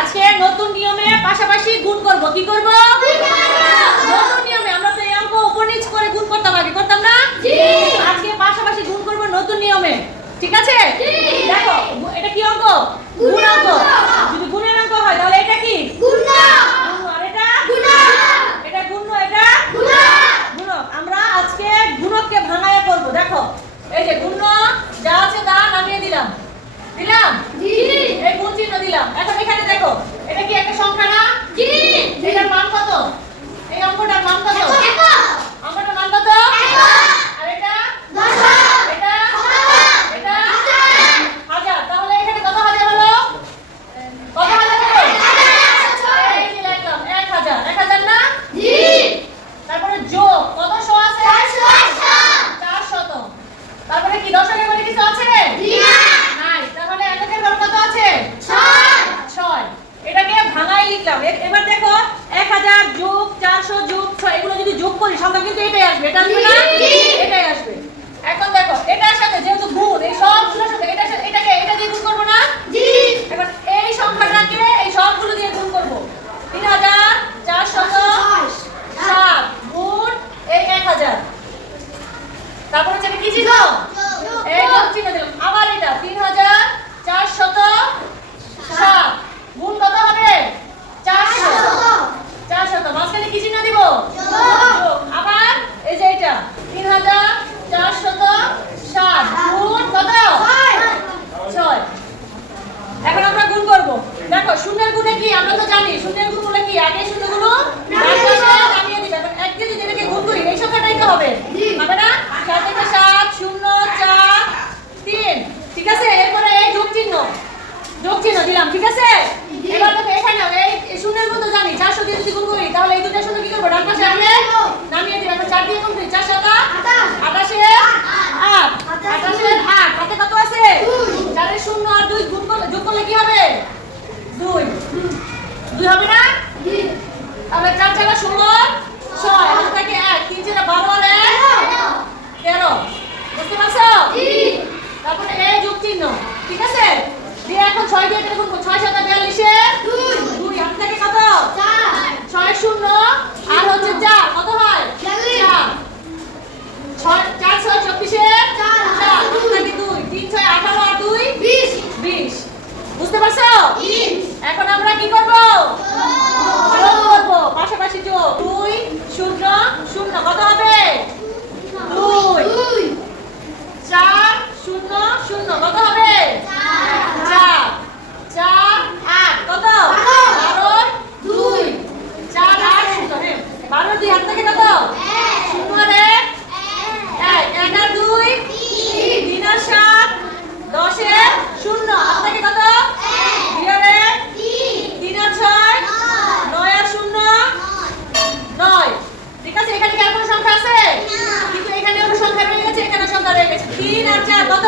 আজকে নতুন নিয়মে পাশাপাশি গুণ করব। কি করব? নতুন নিয়মে। আমরা তো এই অঙ্ক উপর নিচ করে গুণ করতাম, আগে করতাম না? আজকে পাশাপাশি গুণ করব নতুন নিয়মে। ঠিক আছে? দেখো এটা কি অঙ্ক? গুণ অঙ্ক। যদি গুণের অঙ্ক হয় তাহলে এটা কি? গুণ। আর এটা গুণ। এটা গুণ, এটা গুণক। আমরা আজকে গুণককে ভাঙায়া করব। দেখো এই যে গুণ যা আছে তা নামিয়ে দিলাম। দিলাম? এই গুণ চিহ্ন দিলাম। এখন এখানে দেখো এটা কি একটা সংখ্যা না? এটার মান কত? এই অঙ্কটার মান কত? অঙ্কটার মান কত? আর এটা 10,000। এটা এটা 1000। তাহলে এখানে কত হাজার হলো? কত হাজার হলো? এই যে লিখলাম 1000। 1000 না? তারপরে যোগ কত শ আছে? 400। তারপরে কি দশকের ঘরে কিছু আছে? নাই। তাহলে এককের ঘরে কত আছে? 6। এটাকে ভাঙাই লিখলাম। এবার দেখো 1000 যোগ 400 যোগ 6 এগুলো যদি যোগ করি সংখ্যা কিন্তু এটাই আসবে। এটা আসবে না? এটাই আসবে। এখন দেখো এটার সাথে যেহেতু গুণ, এই সবগুলোর সাথে এটা দিয়ে গুণ করব না? এখন এই সংখ্যাটাকে এই সবগুলো দিয়ে গুণ করব। 3407 গুণ এই 1000। তারপর হচ্ছে কি চিহ্ন? এই যোগ চিহ্ন দিলাম। আবার এটা 3407 গুণ কত হবে? 400। মাঝখানে কি চিহ্ন দিব? যোগ। আবার এই যে এটা 3407 গুণ কত? 6। এখন আমরা গুণ করব। দেখো শূন্যের গুণে কি? আমরা তো জানি শূন্যের গুণ হলো কি? আগে শূন্যগুলো নামিয়ে দিবে। এখন এক দিয়ে যদি এটাকে গুণ করি এই সংখ্যাটাই তো হবে। হবে না? 7 থেকে 7 0 4 3। ঠিক আছে? এরপরে এই যোগ চিহ্ন দিলাম। ঠিক আছে? এবার দেখো এখানে এই শূন্যের গুণ তো জানি 400 দিয়ে যদি গুণ করি তাহলে এই দুটোর সাথে কি করব? ডান পাশে আনলে নামিয়ে দিবে। এখন 4 দিয়ে গুণ করি 4 7 28 এর 8 28 এর 8 হাতে কত আছে? 4 এর 0 আর 2 গুণ করলে যোগ করলে কি হবে? 2 হবে না? তাহলে 4 4 16 6 হাতে থাকে 1 3 4 12 আর 1 13। বুঝতে পারছো? তারপরে এই যোগ চিহ্ন। ঠিক আছে? দিয়ে এখন 6 দিয়ে এটা গুণ করব। 6 7 42 এর 2 হাতে থাকে কত? 4 6 0 আর হচ্ছে 4 কত হয়? 4 6 4 6 24 এর 4 হাতে থাকে 2 3 6 18 আর 2 20। বুঝতে পারছো? এখন আমরা কি করব? যোগ করব। পাশাপাশি যোগ 2 0 0 কত হবে? 2 4 0 0 কত হবে? 4 4 8 কত? 12 2 4 8 0। হ্যাঁ 12 2 হাত থেকে কত? 0 আর 1 1 আর 2 3 আর 7 10 এর 0 হাত থেকে কত? 2 আর 1 3 আর 6 9 আর 0 9। ঠিক আছে? এখানে কি আর কোনো সংখ্যা আছে? কিন্তু এখানে কোনো সংখ্যা রয়ে গেছে, এখানে সংখ্যা রয়ে গেছে। 3 আর 4 কত?